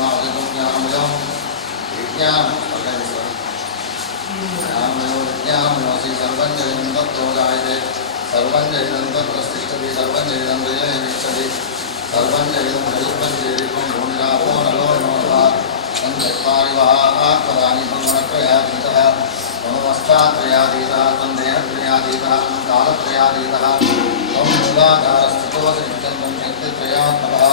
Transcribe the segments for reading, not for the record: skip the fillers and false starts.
ज्ञानमयो विज्ञानमयोऽसि सर्वं जयं तत्तो जायते सर्वं जयं तत्प्रतिष्ठति सर्वं जयं विजयमिच्छति सर्वं जयं हरिपं जयिपं भूमिरापो नलो नमः संजत्पारिवाहात्पदानि ब्रह्मणत्रयातीतः ममवस्थात्रयातीतः सन्देहत्रयातीतः कालत्रयातीतः तं मूलाधारस्थितोऽसि नित्यं शक्तित्रयात्मकः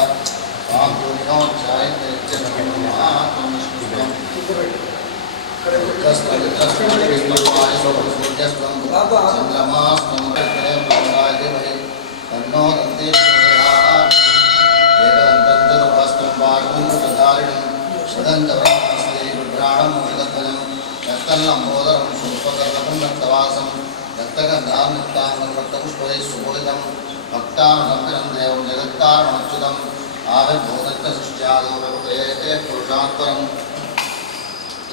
पुरुषात्परम्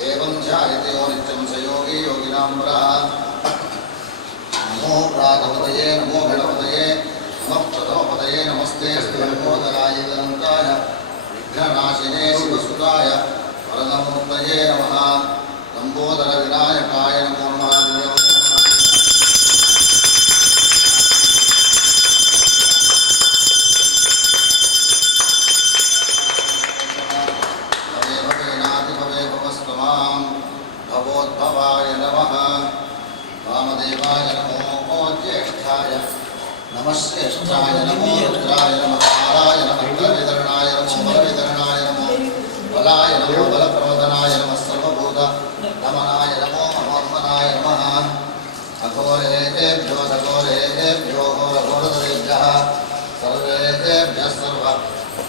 एवं ध्यायते यो नित्यं स योगी योगिनां परः नमो प्रागपतये नमो गणपतये नमः प्रथमपतये नमस्ते स्त्रीमोदराय दन्ताय विघ्ननाशिने शिवसुताय वरदमूर्तये नमः लम्बोदरविनायकाय नमो नमः नमश्रेष्ठाय नमो रुद्राय नमः कालाय नमः बलवितरणाय नमो बलवितरणाय नमो बलाय नमो बलप्रवदनाय नमः सर्वभूत नमनाय नमो मनोन्मनाय नमः अघोरेभ्यो घोरेभ्यो घोरघोरधरेभ्यः सर्वेभ्यः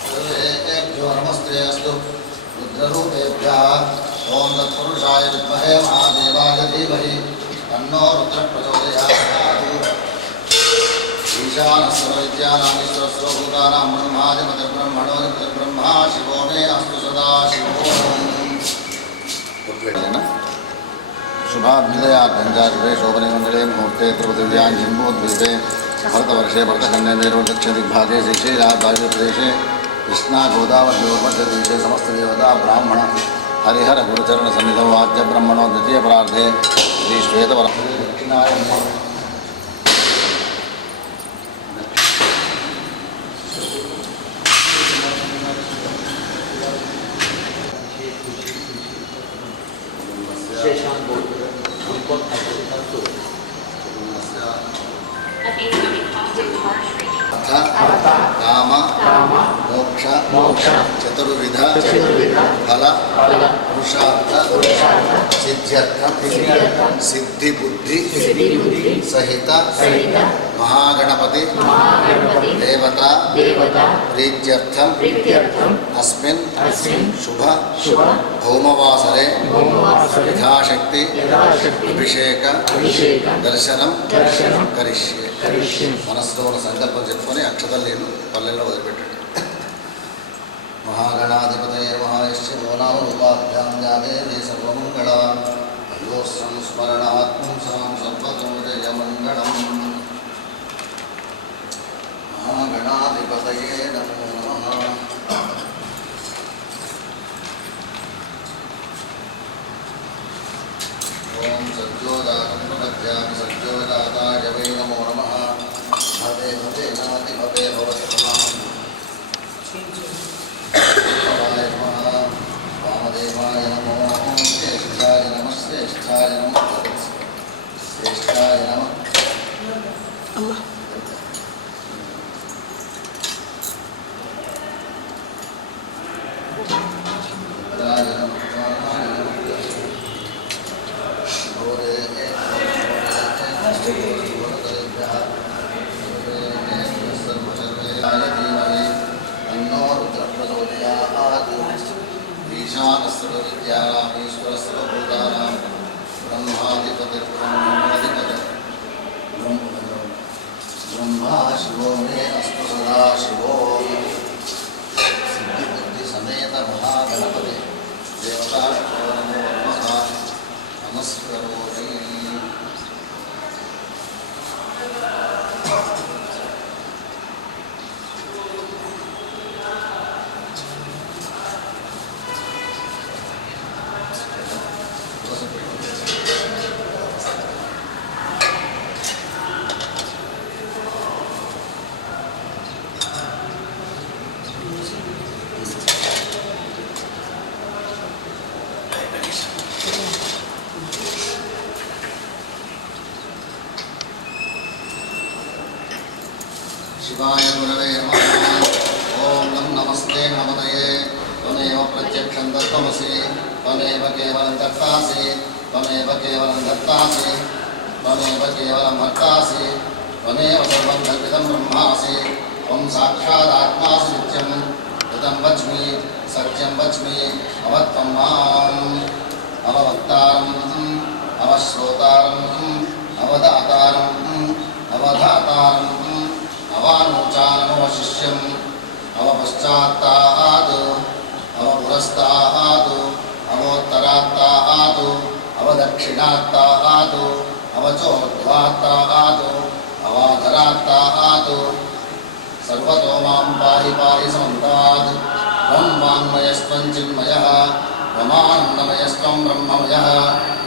सर्वेभ्यो नमस्ते अस्तु रुद्ररूपेभ्यः ॐ तत्पुरुषाय विद्महे महादेवाय धीमहि तन्नो रुद्रः प्रचोदयात् ईशानस्वरविद्यानामीश्वरस्वभूतानां ब्रह्मादिमतिर्ब्रह्मणोऽधिपतिर्ब्रह्मा शिवो मे अस्तु सदा शिवो शुभाभ्युदयाभ्यञ्जाग्रे शोभने मङ्गले मुहूर्ते त्रिपृथिव्यां जम्बूद्वीपे भरतवर्षे भरतकन्ये मेरुदक्षिणदिग्भागे श्रीशैलाद्वायुप्रदेशे कृष्णा गोदावरीयोर्मध्यदेशे समस्तदेवता ब्राह्मण हरिहर गुरुचरणसन्निधौ वाद्यब्रह्मणो द्वितीयपरार्धे श्रीश्वेतवरः दक्षिणाय काम मोक्ष चतुर्विध फल पुरुषार्थ सिद्ध्यर्थम सिद्धि बुद्धि सहित महागणपति देवता प्रीत्यर्थम अस्मिन् शुभ भौमवासरे यथाशक्ति अभिषेक दर्शनं करिष्ये మనసులో ఉన్న సంకల్పం చెప్పుకొని అక్షతల్లేను పల్లెల్లో వదిలిపెట్టండి. మహాగణాధిపతయే మహాయశ్చో నామ రూపాభ్యాం యాదేవి సర్వమంగళ అయోస్రం స్మరణాత్మసాం సర్వతో జయమంగళం. మహాగణాధిపతయే నమో నమః. ఓం సజ్జోదాతం ప్రపద్యామి సజ్జోదాతాయ వై నమో నమః. భవే భవే నాతి భవే భవతమాం శివాయ నమః. వామదేవాయ నమో జ్యేష్ఠాయ నమః శ్రేష్ఠాయ నమః శ్రేష్ఠాయ నమః. ब्रह्मा शिवो मे अस्तु सदा शिवो. सिद्धिबुद्धि समेत महागणपति देवता नमो नमः. नमस्करोमि. शिवाय गुरवे नमः। ओम नम नमस्ते नमदये त्वमेव प्रत्यक्षं तत्त्वमसि त्वमेव केवलं कर्तासि त्वमेव केवलं धर्तासि त्वमेव केवलं भर्तासि त्वमेव सर्वं कल्पितं ब्रह्मासि त्वं साक्षादात्मासि नित्यं ऋतं वच्मि सत्यं वच्मि अवत्वं माम् अववक्तारम् अवश्रोतारम् अवदातारम् अवधातारम् अवानुचानमवशिष्यम् अवपश्चात्तात् अवपुरस्तात् अवोत्तरात्तात् अवदक्षिणात्तात् अवचोर्ध्वात्तात् अवाधरात्तात् सर्वतो मां पाहि पाहि समन्तात् त्वं वाङ्मयस्त्वं चिन्मयः त्वमानन्दमयस्त्वं ब्रह्ममयः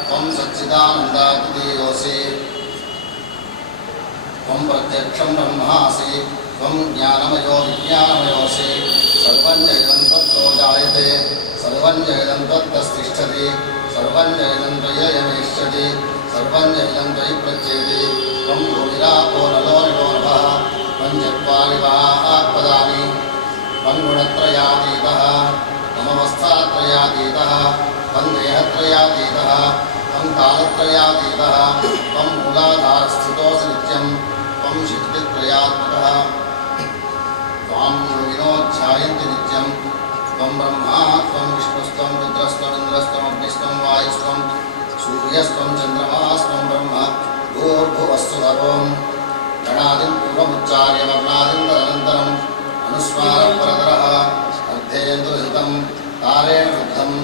त्वं सच्चिदानन्दाद्वितीयोऽसि त्वं प्रत्यक्षं ब्रह्मासि त्वं ज्ञानमयो विज्ञानमयोऽसि सर्वं जयतं तत्तो जायते सर्वं जयतं तत्तस्तिष्ठति सर्वं जयतं त्वय्यमेष्यति सर्वं जयतं त्वयि प्रत्येति त्वं भूमिरापो नलो निलो नभः त्वं पदानि त्वं गुणत्रयातीतः त्वमवस्थात्रयातीतः त्वं देहत्रयातीतः त्वं कालत्रयातीतः त्वं मूलाधारस्थितोऽसि नित्यं त्वं शक्तित्रयात्मकः त्वां योगिनो ध्यायन्ति नित्यं त्वं ब्रह्मा त्वं विष्णुस्त्वं रुद्रस्त्वमिन्द्रस्त्वमग्निस्त्वं वायुस्त्वं सूर्यस्त्वं चन्द्रमास्त्वं ब्रह्म भूर्भुवस्सुभवं गणादिं पूर्वमुच्चार्य वर्णादिं तदनन्तरम् अनुस्वारपरतरः अर्धेन्दुरहितं तारेण रुद्धम्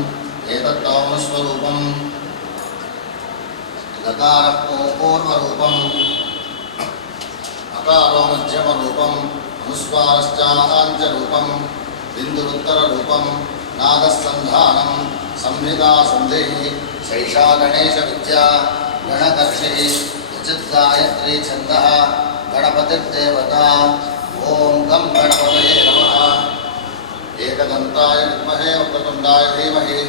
एतत्तमनुस्वरूपं लकारः पूर्वरूपम् अकारो मध्यमरूपम् अनुस्वारश्चाञ्चरूपं बिन्दुरुत्तररूपं नादस्सन्धानं संहिता सन्धिः शैषा गणेशविद्या गणकर्षिः यचिद्गायत्री छन्दः गणपतिर्देवता ॐ गं गणपतये नमः। एकदन्ताय विद्महे वक्रतुण्डाय धीमहि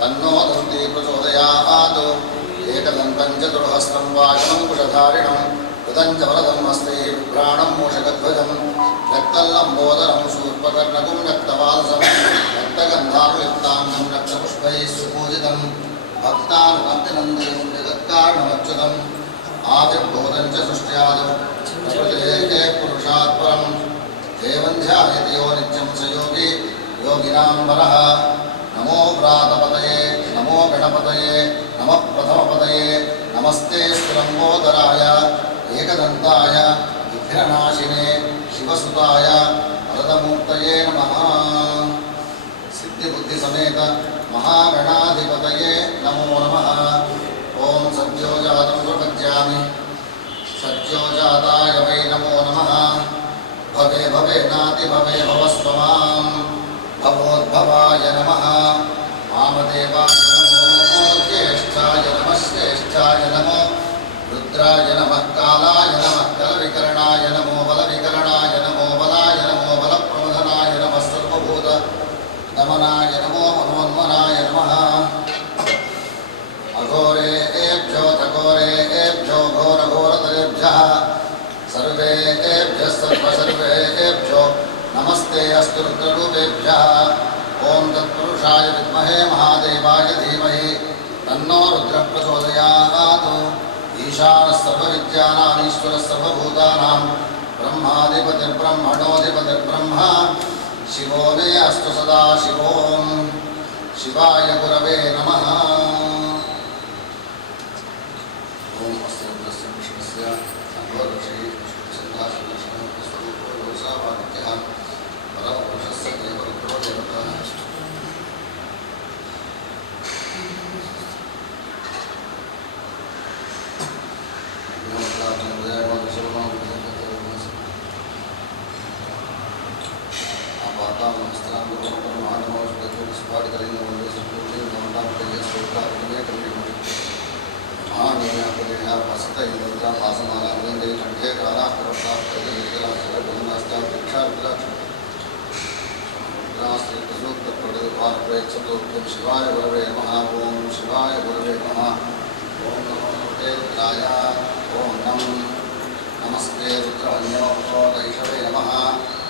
तन्नो दन्ती प्रचोदयात्। एकदन्तं चतुर्हस्तं वायुमङ्कुशधारिणं कृतं च वरदं हस्ते बिभ्राणं मूषकध्वजं रक्तल्लम्बोदरं शूर्पकर्णकं रक्तवालसं रक्तगन्धानुलिप्ताङ्गं रक्तपुष्पैः सुपूजितं भक्तानुकम्पिनन्दनं जगत्कारणमच्युतम् आविर्भूतं च सृष्ट्यादौ प्रकृतेः पुरुषात् परं देवं ध्यायति यो नित्यं स योगी योगिनां वरः। नमो व्रातपतये नमो गणपतये नमः प्रथमपतये नमस्ते स्फुरम्बोदराय एकदन्ताय विघ्ननाशिने शिवसुताय वरदमूर्तये नमः। सिद्धिबुद्धिसमेत महागणाधिपतये नमो नमः। ॐ सद्योजातं प्रपद्यामि सद्योजाताय वै नमो नमः। भवे भवेनातिभवे भवस्त्वमां भवोद्भवाय नमः। वामदेवाय नमो ज्येष्ठाय नमः श्रेष्ठाय नमो रुद्राय नमः कालाय नमः कलविकरणाय नमो बलविकरणाय नमो बलाय नमो बलप्रमथनाय नमः सर्वभूत दमनाय नमो मनोन्मनाय नमः। अघोरेभ्यो घोरेभ्यो घोरघोरतरेभ्यः सर्वेभ्यः सर्वसर्वेभ्यो नमस्ते अस्तु रुद्ररूपेभ्यः। ॐ तत्पुरुषाय विद्महे महादेवाय धीमहि तन्नो रुद्रः प्रचोदयात्। ईशानः सर्वविद्यानाम् ईश्वरः सर्वभूतानां ब्रह्माधिपतिर्ब्रह्मणोऽधिपतिर्ब्रह्म शिवो मे अस्तु सदा शिवों शिवाय गुरवे नमः। ओम अस्य रुद्रस्य विष्णुस्य अघोरक्षिः छन्दासुरक्षणस्वरूपो योगसावादित्यः परमपुरुषस्य देवरुद्रो देवता। शिवाय गुरवे नमः। ओम शिवाय गुरवे नमः। ओम नमो रुद्राय। ओम नमः नमस्ते रुद्रवन्यमोदैषवे नमः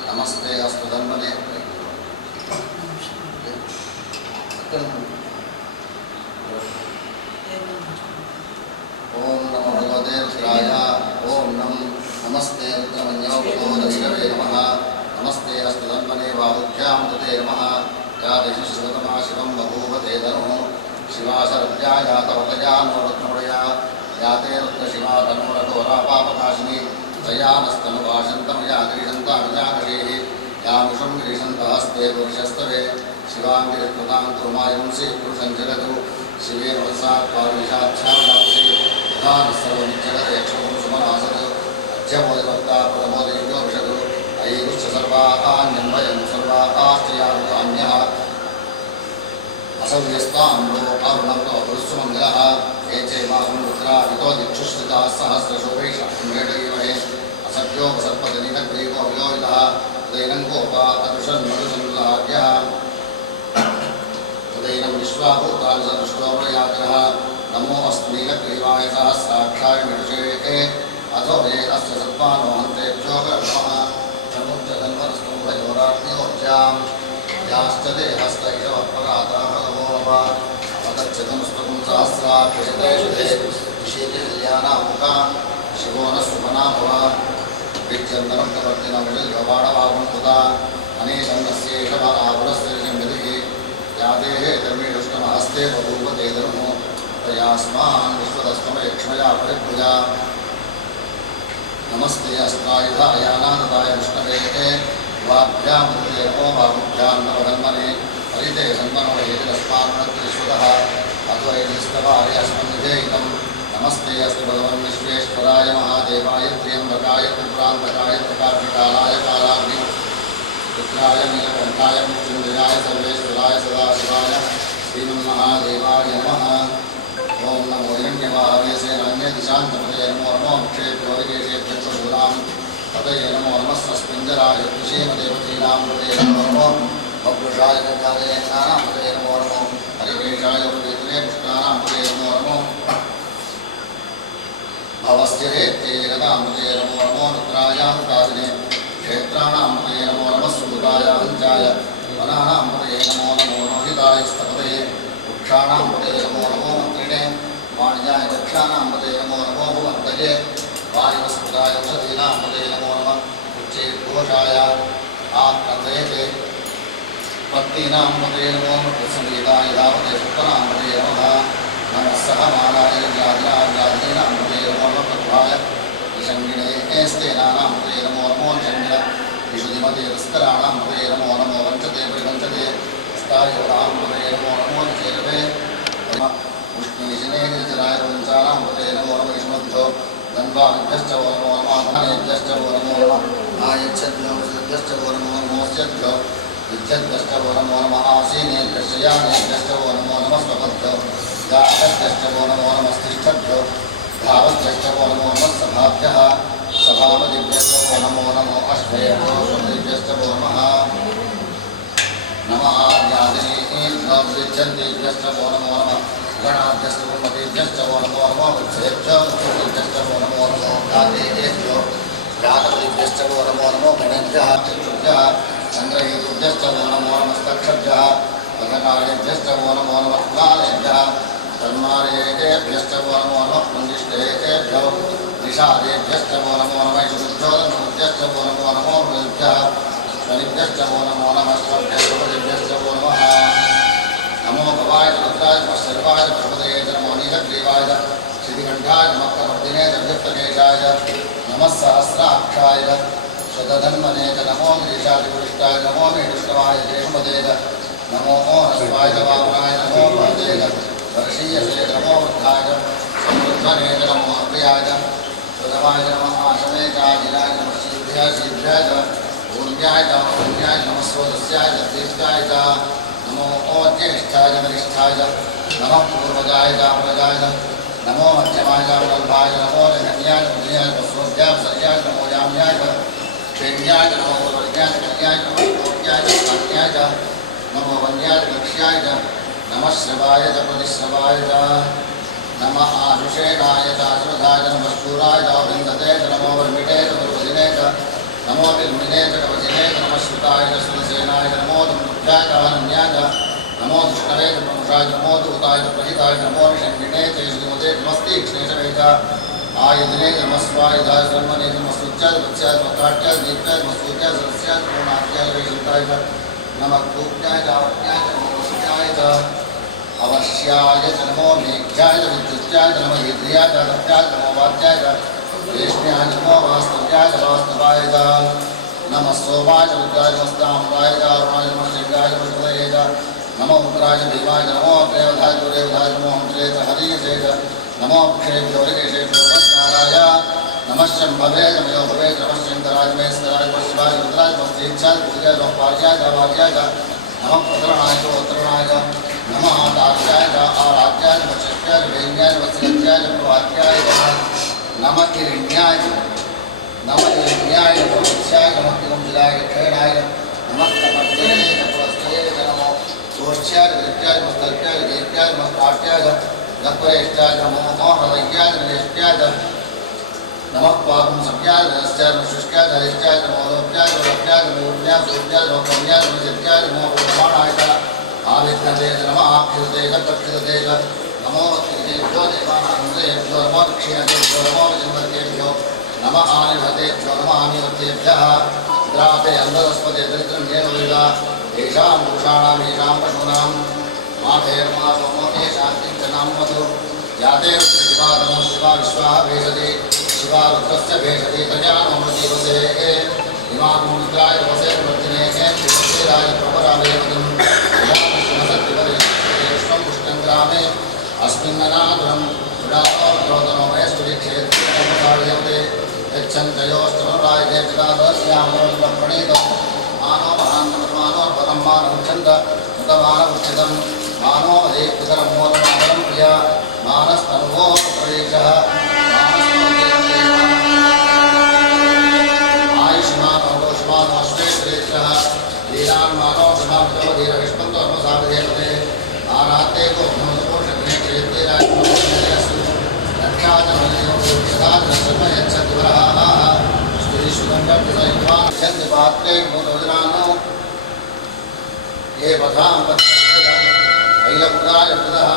नमस्ते अस्तु धन्वने ओम नमो भगवते रुद्राय ओम नमस्ते रुद्रवन्यमोदैषवे नमः नमस्ते अस्तु धन्वने बाहुभ्यां तते नमः या दिशिश्वतमा शिवं बभूव ते धनुः शिवा शरद्या यातवतया नोरत्नमया याते रुद्रशिवा तन्मुरघोरापापकाशिनी तया नस्तनुभाषन्तमया गिरिशन्तामिजाकषेः यामुषं गिरिशन्तहस्ते पुरुषस्तवे शिवां गिरिकृतां कुरुमायुंसि पुरुषं जगतु शिवेन वत्सात् पार्विषाच्छाप्ते तथा सर्वमिज्जगदेक्षं सुमनासत् अज्यमोदिभक्ता प्रमोदयितो विशतु अयिगुश्च सर्वाहान्यन्वयं सर्वाहाश्चयानुकान्यः असव्यस्ताम्रो अरुणत्वपुरुषमङ्गलः ये चैवाहं रुद्रा हितो दिक्षुश्रिताः सहस्रशोभैषामेडयीमहे असभ्योपसर्पजनितग्रीवो विलोहितः उदैनं गोपा अदृशन्मधुसंलाह्यः उदैनं विश्वाभूतानि सदृष्टो प्रयात्रः नमो अस्मीलग्रीवाय सहस्राक्षाय विदुषे अथो ये अस्य सत्त्वानो हन्तेभ्यो नमः नमुच्च धन्वस्तुभयोराग्नियोज्याम् याश्च देहस्त इषवपरातः भगवोऽव अतच्चतनुस्तुं सहस्राक्षिषतेषुधे विशेषल्यानामुखा शिवो न सुमना भव विद्यन्तरं प्रवर्तिनमिषद्भवाणवाहुं पुता अनेशं नस्येषवरावुरस्य ऋषिं यादेः धर्मीष्टमहस्ते बभूव ते धनुः तयास्मान् विश्वदस्मयक्ष्मया परिभुजा नमस्ते अस्त्रायुधायानादताय विष्णवे वाभ्यां कृते नमो बाहुभ्यां नवधन्वने हरिते सन्मनो हेतिरस्मान्नत्रिश्वतः अद्वैतस्तवारे अस्मन्निधेयितं नमस्ते अस्तु भगवन् विश्वेश्वराय महादेवाय त्र्यम्बकाय त्रिपुरान्तकाय त्रिकाग्निकालाय कालाग्नि रुद्राय नीलकण्ठाय मृत्युञ्जयाय सर्वेश्वराय सदाशिवाय श्रीमन्महादेवाय नमः ओम नमो हिरण्यवाहवे सेनान्यदिशान्तपतये नमो नमो क्षेभ्यो विकेशेभ्यो शूरां ततये नमो नमस्सस्मिञ्जराय विषेमदेवतीनां पतये नमो नमो बभ्रुषाय गद्धादयेनानां पतये नमो नमो हरिकेशाय पवित्रे पुष्टानां पतये नमो नमो भवस्य हेत्ये जगतां पतये नमो नमो रुद्रायाहुतासिने क्षेत्राणां पतये नमो नमः सुभुताय हञ्चाय वनानां पतये नमो नमो नोहिताय स्तपतये वृक्षाणां पतये नमो नमो मन्त्रिणे वाणिजाय वृक्षाणां पतये नमो नमो भुवन्तये वायुवस्पदाय औषधीनां पतये नमो नमः उच्चैर्घोषाय आक्रन्दयते पत्नीनां पतये नमो मृत्संगीताय धावते शुक्रां पतये नमः नमः सहमानाय व्याधीनां पतये नमो नमः प्रभाय विषङ्गिणे स्तेनानां पतये नमो नमो निषङ्गिण विशुधिमते तस्कराणां पतये नमो नमो वञ्चते परिवञ्चते स्तायोरां पतये नमो नमो निचेलवे उष्णीशिने गिरिजराय वंचानां पतये नमो नमः विष्णुभ्यो धन्वाभ्यश्च वो नमो नमः धनेभ्यश्च वो नमो नमः आयच्छद्भ्यो वसद्भ्यश्च वो नमो नमोऽस्यभ्यो विद्यद्भ्यश्च वो नमो नमः आसीनेभ्यश्च यानेभ्यश्च वो नमो नमः स्वपद्भ्यो याभ्यश्च वो नमो नमस्तिष्ठभ्यो धावद्भ्यश्च वो नमो नमः सभाभ्यः सभापतिभ्यश्च वो नमो नमो अष्टेभ्यो स्वपतिभ्यश्च वो नमः नमः आद्यादिनीभ्यो विद्यन्तेभ्यश्च वो नमो नमः गणाभ्यश्च उन्मतेभ्यश्च वो नमो नमः वृक्षेभ्यो वृक्षेभ्यश्च वो नमो नमो गातेभ्यो घ्रातपतिभ्यश्च वो नमो नमो गणेभ्यः चक्षुभ्यः सङ्ग्रहेतुभ्यश्च वो नमो नमस्तक्षभ्यः पथकालेभ्यश्च वो नमो नमः कालेभ्यः तन्मारेभ्यश्च वो नमो नमः पुण्डिष्टेभ्यो निषादेभ्यश्च वो नमो नमः शुभ्यो धनुभ्यश्च वो नमो नमो मृगभ्यः शनिभ्यश्च वो नमो नमः स्वभ्यश्च वो नमः नमो भवाय रुद्राय नमः सर्वाय प्रभुदये नमो नीलग्रीवाय श्रीकण्ठाय नमः प्रवर्तिने दभ्यप्तकेशाय नमः सहस्राक्षाय शतधन्वने नमो गिरीशादिपुरुष्टाय नमो मेढुष्टवाय जयमदे नमो हस्वाय वामनाय नमो भवदे वर्षीयसे नमो वृद्धाय समृद्धने नमो अप्रियाय सुधवाय नमः आशमेकाजिनाय नमः शीभ्याय भूम्याय नमः स्रोतस्याय दीर्घाय नमो ज्येष्ठाय वरिष्ठाय नमः पूर्वजाय दामजाय नमो मध्यमाय वल्भाय नमो जगन्याय मुनियाय वस्रोद्याय सर्याय नमो याम्याय क्षेम्याय नमो वर्ग्याय कन्याय नमो कोट्याय कान्याय नमो वन्याय लक्ष्याय नमः श्रवाय प्रतिश्रवाय नमः आनुषेणाय चाश्रुधाय नमः शूराय विन्दते नमो वर्मिणे वर्वदिने नमो बिल्मिने कवचिने नमः श्रुताय सुरसेनाय नमो दुर्गाय अनन्याय नमो दुष्टवे प्रमुषाय नमो दूताय प्रहिताय नमो निषङ्गिणे चैश्रीमते नमस्तीक्ष्णेशवे आयुधने नमस्वायुधाय सर्वने नमस्तुत्याय वत्स्याय नमकाट्याय दीप्याय नमस्तुत्याय सरस्याय नमोनाट्याय वैशन्ताय नमः कूप्याय जावत्याय नमोस्याय अवश्याय नमो मेघ्याय विद्युत्याय नमो इंद्रियाय दत्याय नमो वात्याय रेष्म्याय नमो वास्तव्याय वास्तवाय नमः सोमाय रुद्राय नमस्ताम्राय अरुणाय नमः शिवाय नमः नमो रुद्राय भीमाय नमो प्रेवधाय दुरेवधाय नमो हंत्रे हरिये नमो क्षेभ्यो नमस्काराय नमः शंभवे नमो भवे नमः शंकराय महेश्वराय नमः शिवाय रुद्राय नमः दीक्षाय पूजाय नमः पार्याय वाक्याय नमः प्रतरणाय गोत्रणाय नमः दास्याय आराध्याय नमः शक्त्याय वेद्याय नमः श्रीत्याय नमः वाक्याय नमः किरण्याय नमः वत्स्याय नमः कुंजलाय खेणाय नमः कमर्दये नमस्ते नमो गोष्ठ्याय विद्याय नमः कल्प्याय दीप्याय नमः काट्याय नमस्तेष्टाय नमो हृदयाय नमस्त्याय नमः पापं सभ्याय नमस्त्याय नमः शुष्काय नमस्त्याय नमो लोप्याय लोप्याय नमो उद्याय सूर्याय नमो कन्याय नमः जित्याय नमो ब्रह्माणाय आविद्यते नमः आक्षिते तत्क्षिते नमो देवेभ्यो देवानां नमो क्षीणतेभ्यो नमो जन्मतेभ्यो नमः आनिभतेभ्यो नमः आनिभतेभ्यः द्रापे अन्धस्पदे दरिद्रं येन वेदा येषां पुरुषाणां येषां पशूनां माभेर्मा सोमो ये शान्तिं च नाम मधु याते शिवा नमो शिवा विश्वाः भेषति शिवा रुद्रस्य भेषति प्रजानोमृतीवसे इमां रुद्राय वसे वर्तिने शिवसेराय प्रपरावे मदं यामसत्यपदेश्वं पुष्टं ग्रामे अस्मिन्ननादुरं सुरावरोदनो मयस्तुलिक्षेत्रमसार्यते यच्छन्तयोस्तमराय देवतादस्यामलं प्रणीतं मानो महान्नमानो पदं मानं छन्द मुतमानमुचितं मानो अदे पितरं मोदमादरं प्रिया मानस्तनुवो प्रवेशः आयुष्मानो दोषमानो श्रेष्ठः लीलान् मानो समाप्तो धीरविष्पन्तो अनुसारदेवते आराते को भ्रमदोषग्ने क्षेत्रे राजमोहनेषु रक्षाजनयच्छद्वरः श्रीशुदङ्गप्रसयुक्तान् छन्दपात्रे मोदोजनानो ये वधां ऐलपुराय वृदः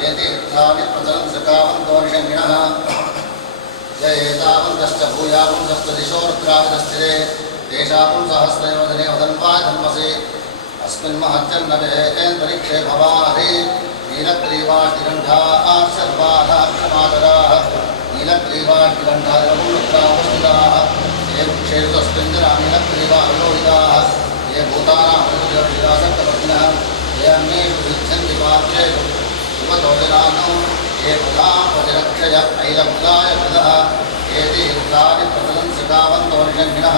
ये तीर्थानि प्रचलन् सकावन्तोषङ्गिणः य एतावन्तश्च भूयापुंसप्तदिशो रुद्राविदस्थिरे तेषापुं सहस्रयोजने वदन्वाय धर्मसे अस्मिन् महज्जन्नवेन्द्रिक्षे भवारि नीलग्रीवाग्निगण्ठाः सर्वाः क्षमादराः नीलग्रीवाग्निगण्ठाः रुद्रावस्तुताः ये वृक्षेषु तस्मिन् जना नीलग्रीवालोहिताः ये भूतानां विलासक्तपत्नः ये अन्येषु विच्छन्ति पात्रेषु शुभतोजनानो ये प्रधां वजरक्षय ऐलमुदाय वृदः ये तीर्थानि प्रचलन् सकावन्तोषङ्गिणः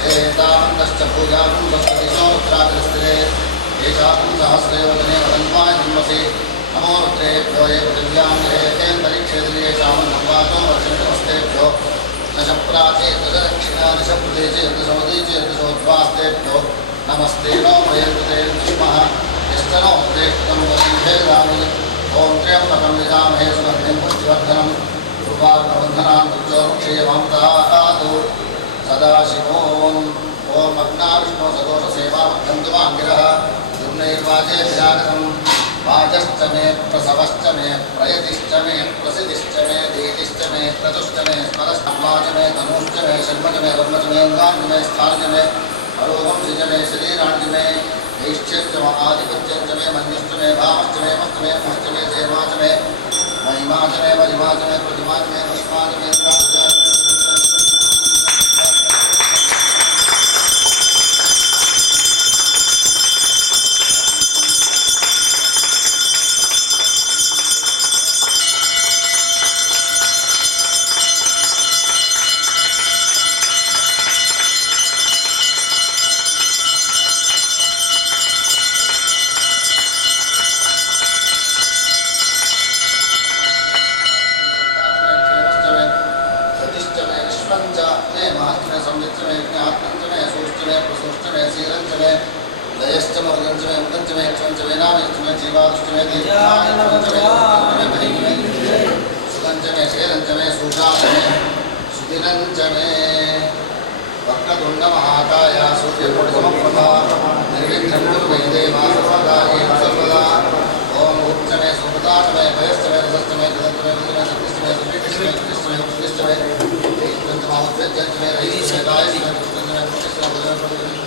ये तावन्तश्च पूजापुं सप्तदिशो रुद्राविदस्थिरे येषापुं सहस्रयोजने वदन्वाय धर्मसे नमो रुद्रेभ्यो ये पृथिव्याङ्गेन्द्रिक्षेत्रे येषामन्नं वाचो वर्षमितमस्तेभ्यो दश प्राचे दश दक्षिणा दश प्रदे चेत् दशोदे चेत् दशोद्वास्तेभ्यो नमस्ते नो मयेन्द्रे विष्मः यश्च नो श्रेष्ठं वैभेदानि ॐ त्र्यम्बकं यजामहे सुगन्धिं पुष्टिवर्धनं उर्वारुकबन्धनां दुर्जोक्षेयमां सदाशिवोम् ॐ अग्नाविष्णो सदोषसेवामग्गन्तुमाङ्गिरः दुर्नैर्वाजे विरागतं वाजश्च मे प्रसवश्च मे प्रयतिश्च मे प्रसिद्धिश्च मे धीतिश्च मे क्रतुश्च मे स्मरस्तम्बाच मे तनूश्च मे शर्मच मे वर्मच मे अङ्गाञ्च मे स्थानच मे अरोगंसिच मे शरीराञ्च मे ऐश्च्यञ्च मे आधिपत्यञ्च मे मन्युश्च मे भावश्च मे मश्च मे महश्च मे देवाच मे महिमाच मे वजिमाच मे प्रतिमाच मे पुष्पाच मे मे शैलञ्च मे सूषाञ्च मे सुदिनञ्च मे वक्रतुण्डमहाकाय सूर्यकोटिसमप्रभा निर्विघ्नं कुरु मे देव सर्वकार्येषु सर्वदा ॐ उच्च मे सुकृताच मे भयश्च मे रसश्च मे कृतञ्च मे बुद्धिश्च मे सुकृतिश्च मे कृतिश्च मे बुद्धिश्च मे एकञ्च माहुत्यञ्च मे रहिश्च मे गायश्च मे कृतञ्च मे कृतिश्च मे बुद्धिश्च मे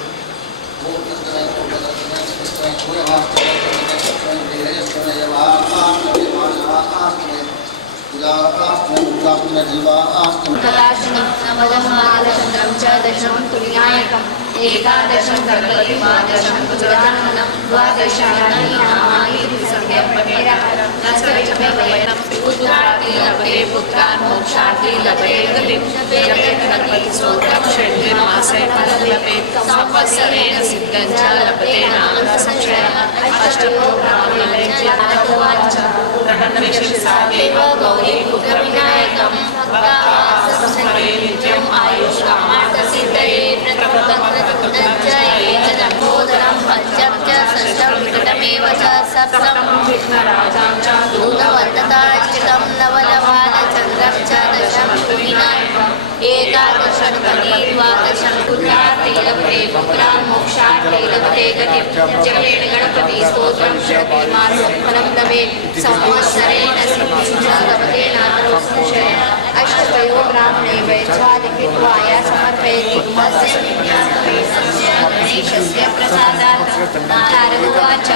मूर्तिश्च मे कुर्वतश्च मे कृतिश्च मे कुर्यमाश्च मे कृतिश्च मे प्रियश्च मे यवाश्च मे मानवाश्च मे विलासाश्च मे मुक्ताश्च मे जीवाश्च मे कलाशनं नवदशमालचन्द्रं च दशं तुल्यायकम् एकादशं गणपति द्वादशं गजाननं द्वादशानि नामानि त्रिसंख्यं पठेरः दशमे वयं पुत्रार्थे लभते पुत्रान् मोक्षार्थे लभते गतिं जपेत् गणपति स्तोत्रं षड्मासे फलं लभेत् संवत्सरेण सिद्धं च लभते नाम संशयः अष्टमो ब्राह्मणोवाच प्रणतविशिष्टादेव गौरी पुत्रविनायकं भक्तास्मरे नित्यम् आयुष्कामार्थसिद्धये प्रथमोदरं पञ्चम च षष्ठं विगतमेव च सप्तमं विघ्नराजां च दूतवन्तताश्चितं नवलभालचन्द्रं च दशं विनायकम् एकादशं गणपति द्वादशं पुत्रार्थे लभते पुत्रान् मोक्षार्थे लभते गतिं जपेन गणपति स्तोत्रं षड्मासं फलं लभेत् संवत्सरेण सिद्धिं च लभते नातो संशयः अष्टवयो ब्राह्मणे वैश्वा लिखित्वाय समर्पयति तस्य गणेशस्य प्रसादात् नारद उवाच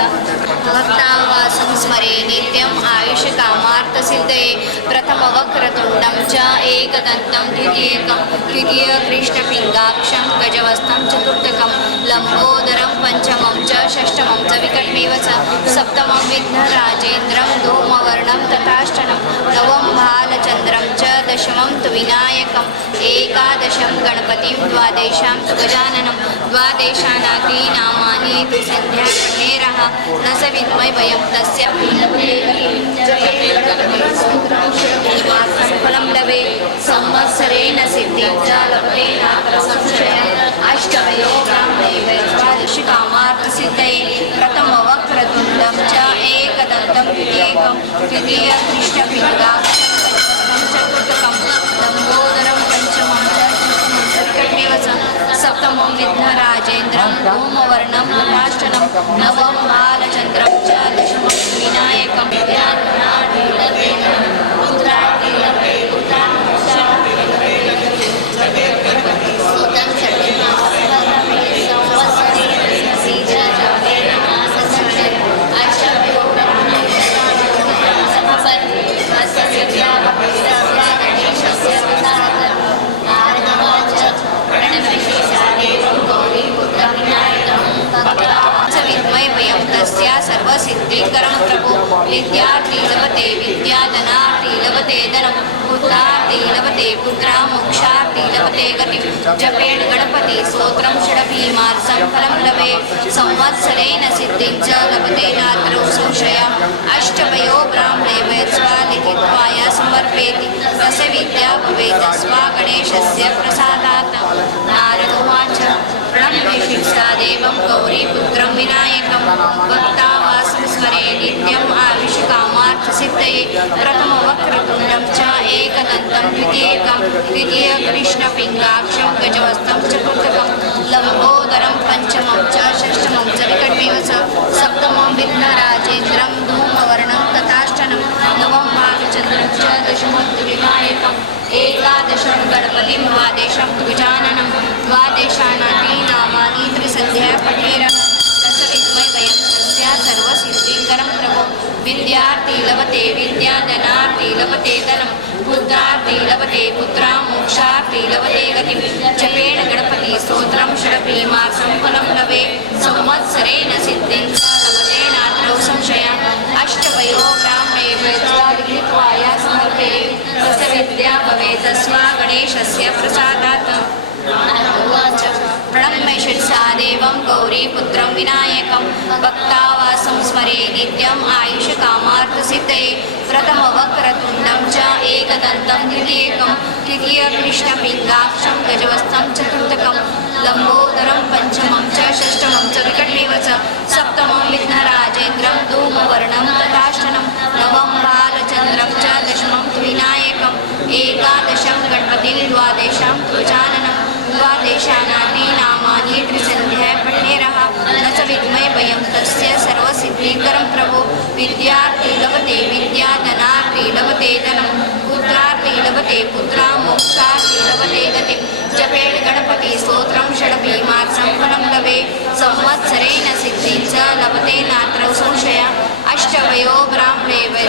भक्तावासं स्मरे नित्यम् आयुष्कामार्थसिद्धये प्रथमवक्रतुण्डं च एकदन्तं द्वितीयकं तृतीयकृष्णपिङ्गाक्षं गजवस्तं चतुर्थकं लम्बोदरं पञ्चमं च षष्ठमं च विकटमेव च सप्तमं विघ्नराजेन्द्रं धूमवर्णं तथाष्टमं नवं भालचन्द्रं च दशमं तु विनायकम् एकादशं गणपतिं द्वादशां तु गजाननं द्वादशानाति नामानि त्रिसन्ध्या पठेरः न स विद्महे वयं तस्य फलं लभे संवत्सरेण सिद्धिं च लभते नात्र संशयः अष्टवयो ब्राह्मणे वैश्वादिशिकामार्थसिद्धये प्रथमवक्रतुण्डं च एकदन्तं द्वितीयकं तृतीयकृष्णपिङ्गाक्षं चतुर्थकं लम्बोदरं पञ्चमं च विकटमेव च सप्तमं विघ्नराजेन्द्रं धूमवर्णं तथाष्टमं नवं बालचन्द्रं च दशमं विनायकं सर्वसिद्धिकरं प्रभु विद्यार्थी लभते विद्याधनार्थी लभते धनं पुत्रार्थी लभते पुत्रा मोक्षार्थी लभते गतिं जपेन गणपति स्तोत्रं षडभीमार्सं फलं लभे संवत्सरेण सिद्धिं च लभते नात्र संशयः अष्टवयो ब्राह्मणे वैश्वा लिखित्वाय समर्पयति तस्य विद्या भवेत् स्वा गणेशस्य प्रसादात् नारद उवाच प्रणम्य शिक्षादेवं गौरीपुत्रं विनायकं भक्तावासं स्मरे नित्यम् आयुष्कामार्थसिद्धये प्रथमवक्रतुण्डं च एकदन्तं द्वितीयकं तृतीयकृष्णपिङ्गाक्षं गजवस्तं चतुर्थकं लम्बोदरं पञ्चमं च षष्ठमं च विकटमेव च सप्तमं विघ्नराजेन्द्रं धूमवर्णं तथाष्टमं नवं भालचन्द्रं च दशमं तु विनायकम् एकादशं गणपतिं द्वादशं तु गजाननं द्वादशानाति नामानि त्रिसन्ध्या पठेरः तस्य विद्महे वयं तस्य सर्वसिद्धिकरं प्रभु विद्यार्थी लभते विद्याधनार्थी लभते धनं पुत्रार्थी लभते पुत्रा मोक्षार्थी लभते गतिं जपेन गणपति स्तोत्रं षडभीमार्सं फलं लभे संवत्सरेण सिद्धिं च लभते नात्र संशयः अष्टवयो ब्राह्मणे वैश्वा लिखित्वाय समर्पये तस्य विद्या भवेत् स्वा गणेशस्य प्रसादात् प्रणम्य शिरसादेवं गौरीपुत्रं विनायकं भक्तावासं स्मरे नित्यम् आयुष्कामार्थसिद्धये प्रथमवक्रतुण्डं च एकदन्तं द्वितीयकं तृतीयकृष्णपिङ्गाक्षं गजवस्तं चतुर्थकं लम्बोदरं पञ्चमं च षष्ठमं च विकटमेव च सप्तमं विघ्नराजेन्द्रं धूमवर्णं तथाष्टमं नवं बालचन्द्रं च दशमं तु विनायकम् श्रीकरं प्रभो विद्यार्थी लभते विद्या धनार्थी लभते धनं पुत्रार्थी लभते पुत्रा मोक्षार्थी लभते गतिं जपेत् गणपति स्तोत्रं षडपीमात्रं फलं लभे संवत्सरेण सिद्धिं च लभते नात्र संशय अष्टवयो ब्राह्मणे वै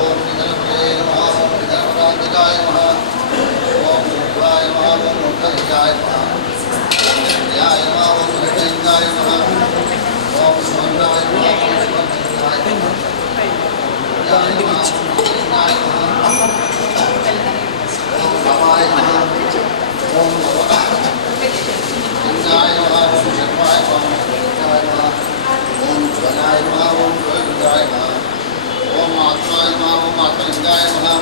ओम निधनमये नमः ओम निधनपदान्तिकाय नमः ओम मुद्राय नमः ओम मुद्गलिकाय नमः ओम नित्याय नमः ओम नित्याय नमः ओम सुमन्नाय नमः ओम सुमन्नाय नमः याय नमः याय नमः ओम समाय नमः ओम लिंगाय नमः ओम शर्माय नमः ओम ज्वलाय नमः ओम ज्वलाय नमः ओम आत्माय नमः ओम आत्मलिंगाय नमः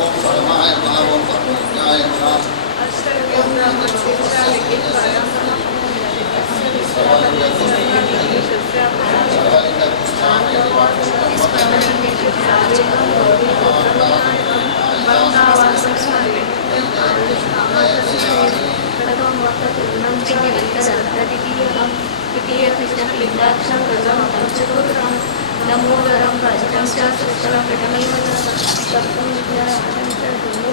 ओम परमाय नमः ओम परमलिंगाय नमः नमोदरं प्राचितं च सत्सरं पटमेव च सप्तं विद्याराजं च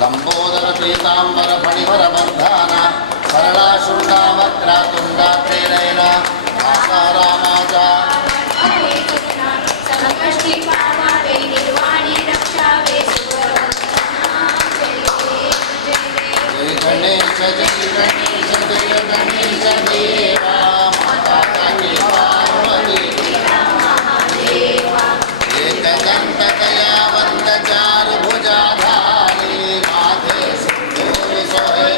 लंबोदर पीतांबर फणिवर बंधान सरला शुंडा वक्रातुंडा त्रिनयना आसारामाचा जय गणेश जय गणेश देवा माता की पार्वती एकदंत दयावंत चारु भुजाधारी माथे सिंदूर सोहे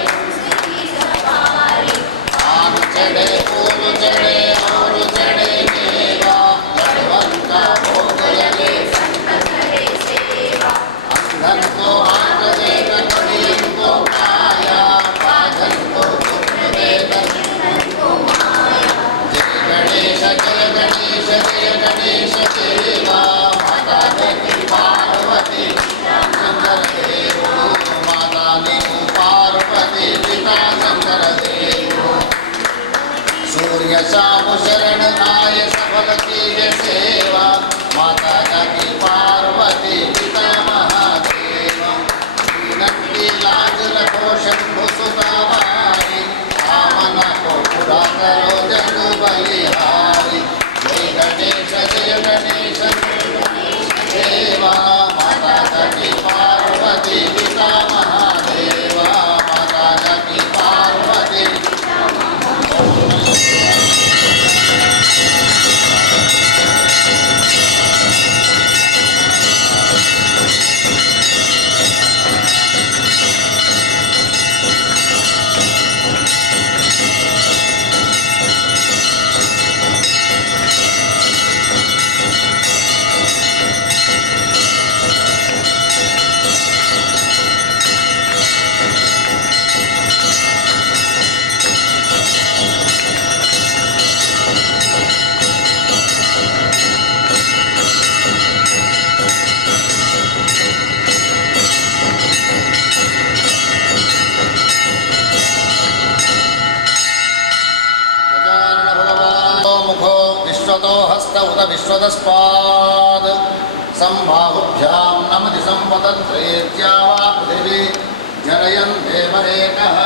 श्याम शरण आए सफल कीजे सेवा माता जाकी पार्वती पिता महादेव नंदी लाज रखो शंभु सुतामारी आमना को पूरा करो जग बलिहारी जय गणेश देवा माता जाकी पार्वती पिता महादेवा माता जाकी पार्वती विश्वतस्पाद संबाहुभ्यां नमति संपतत्रेत्या वा पृथिवी जनयन् देवरेकः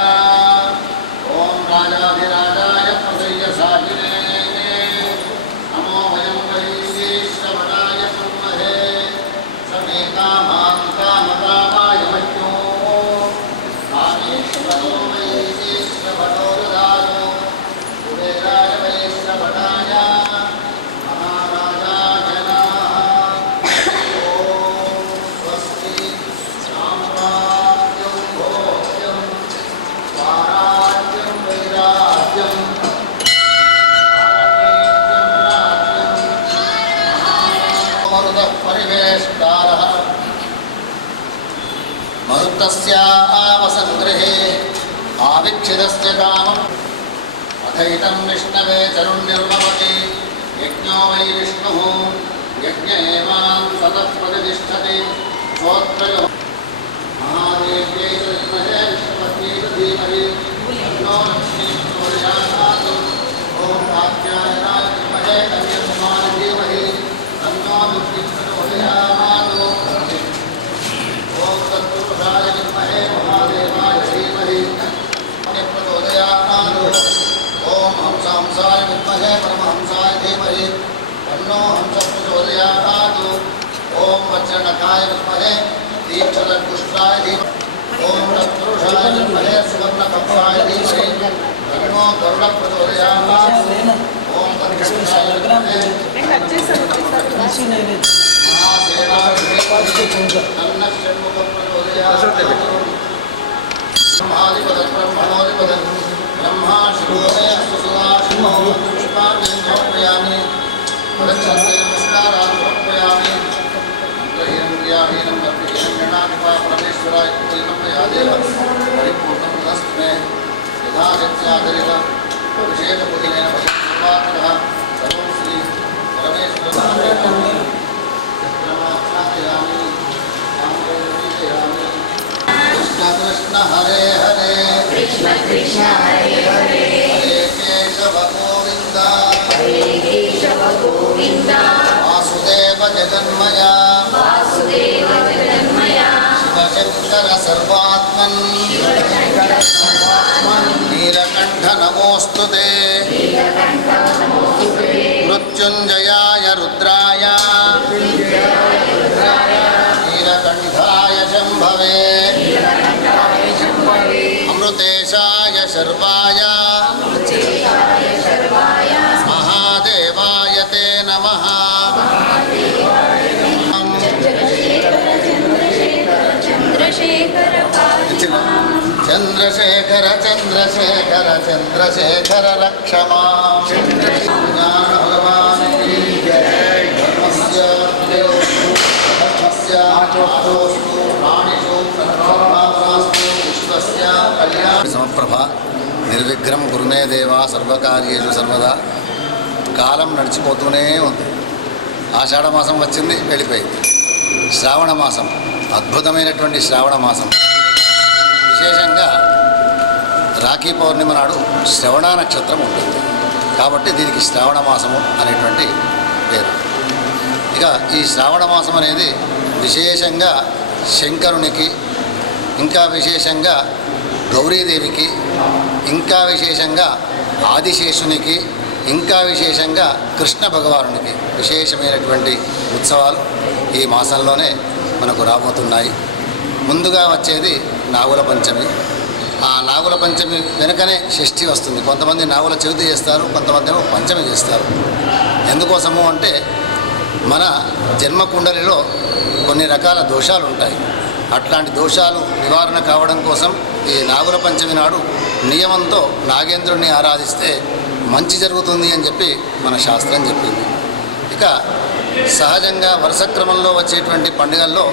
ॐ राजाधिराजाय प्रसय्यसाहिने नमो वयं वैश्रवणाय कुर्महे समेकामां कामकामाय मह्यो कामेश्वरो वैश्रवणो ददातु कुबेराय वैश्रवणाय मरुतस्यावसङ्गृहे आविक्षितस्य कामम् अथैतं विष्णवे तरुण्निर्भवति यज्ञो वै विष्णुः यज्ञ एवान् सतः प्रतिष्ठति श्रोत्रयो महादेव्यै च विद्महे विष्णुपत्न्यै च धीमहि तन्नो लक्ष्मीः प्रचोदयात् ॐ कात्यायनाय विद्महे कन्याकुमारी धीमहि तन्नो लक्ष्मीः प्रचोदयात् ॐ तत्पुरुषाय विद्महे महादेवाय धीमहि प्रचोदयात् ॐ हंसाय विद्महे परमहंसाय धीमहि तन्नो हंसः प्रचोदयात् ॐ वज्रणकाय विद्महे दीक्षलकुष्ठाय धीमहि ॐ तत्पुरुषाय विद्महे सुवर्णकक्षाय धीमहि तन्नो गरुडः प्रचोदयात् ॐ तत्पुरुषाय विद्महे ब्रह्मादिपदं ब्रह्मा शिवो मे अस्तु सदा शिवो पुष्पाणि समर्पयामि पदच्छन्दे नमस्कारान् समर्पयामि मन्त्रहीनं क्रियाहीनं गणाधिपा परमेश्वराय पूजनं मया देव परिपूर्णं तदस्तु मे यथा शक्त्यादरिव अभिषेकपुदिनेन भगवत्पादः सर्वं श्री परमेश्वराय कृष्ण हरे हरे कृष्ण कृष्ण हरे हरे हरे केशव गोविन्द वासुदेव जगन्मया शिवशङ्कर सर्वात्मन् नीलकण्ठ नमोऽस्तु ते मृत्युञ्जयाय रुद्राय नीलकण्ठाय शम्भवे अमृतेशाय शर्वाय महादेवाय ते नमः चंद्रशेखर चंद्रशेखर चंद्रशेखर रक्ष मां ज्ञान भगवान की जय धर्मस्य సమప్రభ నిర్విఘ్నం గురుమే దేవా సర్వకార్యేషు సర్వదా. కాలం నడిచిపోతూనే ఉంది. ఆషాఢ మాసం వచ్చింది, వెళ్ళిపోయింది. శ్రావణ మాసం, అద్భుతమైనటువంటి శ్రావణ మాసం. విశేషంగా రాఖీ పౌర్ణిమ నాడు శ్రవణ నక్షత్రం ఉంటుంది. కాబట్టి దీనికి శ్రావణ మాసము అనేటువంటి పేరు. ఇక ఈ శ్రావణ మాసం అనేది విశేషంగా శంకరునికి, ఇంకా విశేషంగా గౌరీదేవికి, ఇంకా విశేషంగా ఆదిశేషునికి, ఇంకా విశేషంగా కృష్ణ భగవానునికి విశేషమైనటువంటి ఉత్సవాలు ఈ మాసంలోనే మనకు రాబోతున్నాయి. ముందుగా వచ్చేది నాగుల పంచమి. ఆ నాగుల పంచమి వెనుకనే షష్ఠి వస్తుంది. కొంతమంది నాగుల చవితి చేస్తారు, కొంతమంది ఏమో పంచమి చేస్తారు. ఎందుకోసము అంటే మన జన్మకుండలిలో కొన్ని రకాల దోషాలు ఉంటాయి. అట్లాంటి దోషాలు నివారణ కావడం కోసం ఈ నాగుల పంచమి నాడు నియమంతో నాగేంద్రుడిని ఆరాధిస్తే మంచి జరుగుతుంది అని చెప్పి మన శాస్త్రం చెప్పింది. ఇక సహజంగా వరుస క్రమంలో వచ్చేటువంటి పండుగల్లో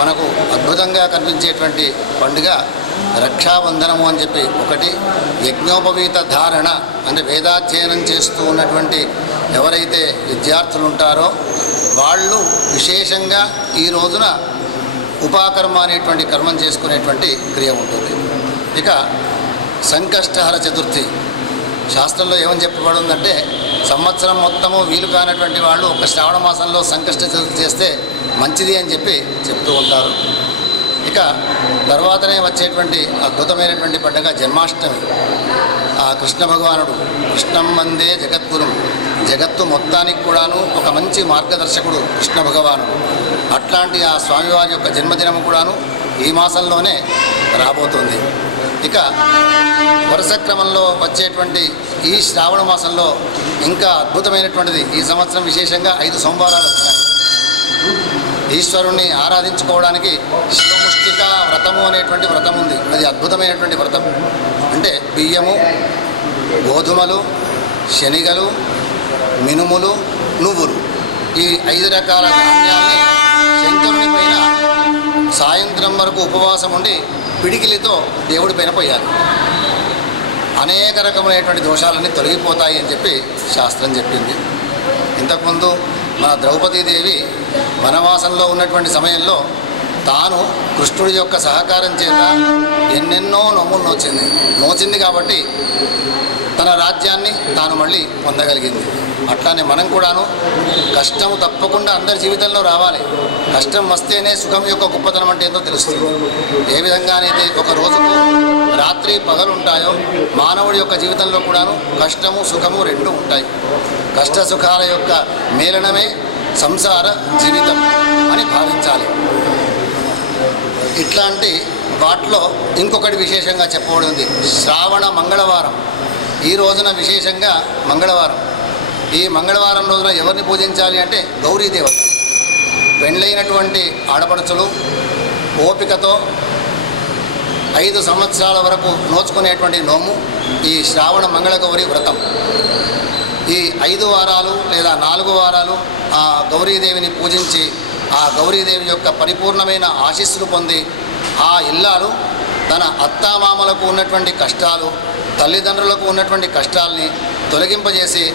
మనకు అద్భుతంగా కనిపించేటువంటి పండుగ రక్షాబంధనము అని చెప్పి ఒకటి. యజ్ఞోపవీత ధారణ అంటే వేదాధ్యయనం చేస్తూ ఉన్నటువంటి ఎవరైతే విద్యార్థులు ఉంటారో వాళ్ళు విశేషంగా ఈ రోజున ఉపాకర్మ అనేటువంటి కర్మం చేసుకునేటువంటి క్రియ ఉంటుంది. ఇక సంకష్టహర చతుర్థి శాస్త్రంలో ఏమని చెప్పబడిందంటే సంవత్సరం మొత్తము వీలు కానటువంటి వాళ్ళు ఒక శ్రావణ మాసంలో సంకష్ట చతుర్థి చేస్తే మంచిది అని చెప్పి చెప్తూ ఉంటారు. ఇక తర్వాతనే వచ్చేటువంటి అద్భుతమైనటువంటి పండుగ జన్మాష్టమి. ఆ కృష్ణ భగవానుడు కృష్ణం వందే జగద్గురు, జగత్తు మొత్తానికి కూడాను ఒక మంచి మార్గదర్శకుడు కృష్ణ భగవానుడు. అట్లాంటి ఆ స్వామివారి యొక్క జన్మదినం కూడాను ఈ మాసంలోనే రాబోతుంది. ఇక వరుస క్రమంలో వచ్చేటువంటి ఈ శ్రావణ మాసంలో ఇంకా అద్భుతమైనటువంటిది ఈ సంవత్సరం విశేషంగా 5 సోమవారాలు వచ్చినాయి. ఈశ్వరుణ్ణి ఆరాధించుకోవడానికి శివముష్టిక వ్రతము అనేటువంటి వ్రతం ఉంది. అది అద్భుతమైనటువంటి వ్రతం. అంటే బియ్యము, గోధుమలు, శనిగలు, మినుములు, నువ్వులు ఈ 5 రకాల ధాన్యాల్ని శంకరుని పైన సాయంత్రం వరకు ఉపవాసం ఉండి పిడికిలితో దేవుడి పైన పోయాలి. అనేక రకమైనటువంటి దోషాలన్నీ తొలగిపోతాయి అని చెప్పి శాస్త్రం చెప్పింది. ఇంతకుముందు మన ద్రౌపదీదేవి వనవాసంలో ఉన్నటువంటి సమయంలో తాను కృష్ణుడి యొక్క సహకారం చేత ఎన్నెన్నో నోములు నోచింది కాబట్టి తన రాజ్యాన్ని తాను మళ్ళీ పొందగలిగింది. అట్లానే మనం కూడాను కష్టం తప్పకుండా అందరి జీవితంలో రావాలి. కష్టం వస్తేనే సుఖం యొక్క గొప్పతనం అంటే ఏంటో తెలుస్తుంది. ఏ విధంగానైతే ఒక రోజుకు రాత్రి పగలు ఉంటాయో మానవుడి యొక్క జీవితంలో కూడాను కష్టము సుఖము రెండు ఉంటాయి. కష్ట సుఖాల యొక్క మేళనమే సంసార జీవితం అని భావించాలి. ఇట్లాంటి వాటిలో ఇంకొకటి విశేషంగా చెప్పబడింది శ్రావణ మంగళవారం. ఈ రోజున విశేషంగా మంగళవారం. ఈ మంగళవారం రోజున ఎవరిని పూజించాలి అంటే గౌరీ దేవత. పెండ్లైనటువంటి ఆడపడుచులు ఓపికతో 5 సంవత్సరాల వరకు నోచుకునేటువంటి నోము ఈ శ్రావణ మంగళగౌరి వ్రతం. ఈ 5 వారాలు లేదా 4 వారాలు ఆ గౌరీదేవిని పూజించి ఆ గౌరీదేవి యొక్క పరిపూర్ణమైన ఆశీస్సులు పొంది ఆ ఇల్లాలు తన అత్తామామలకు ఉన్నటువంటి కష్టాలు, తల్లిదండ్రులకు ఉన్నటువంటి కష్టాలని తొలగింపజేసి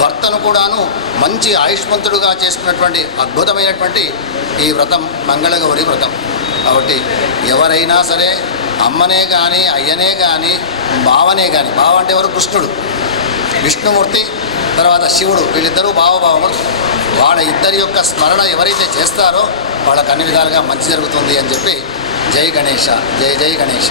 భర్తను కూడాను మంచి ఆయుష్మంతుడుగా చేసుకున్నటువంటి అద్భుతమైనటువంటి ఈ వ్రతం మంగళగౌరి వ్రతం. కాబట్టి ఎవరైనా సరే అమ్మనే కానీ అయ్యనే కానీ బావనే కానీ, బావ అంటే ఎవరు? కృష్ణుడు, విష్ణుమూర్తి, తర్వాత శివుడు, వీళ్ళిద్దరూ బావభావములు. వాళ్ళ ఇద్దరి యొక్క స్మరణ ఎవరైతే చేస్తారో వాళ్ళకు అన్ని విధాలుగా మంచి జరుగుతుంది అని చెప్పి జై గణేశ, జై జై గణేశ.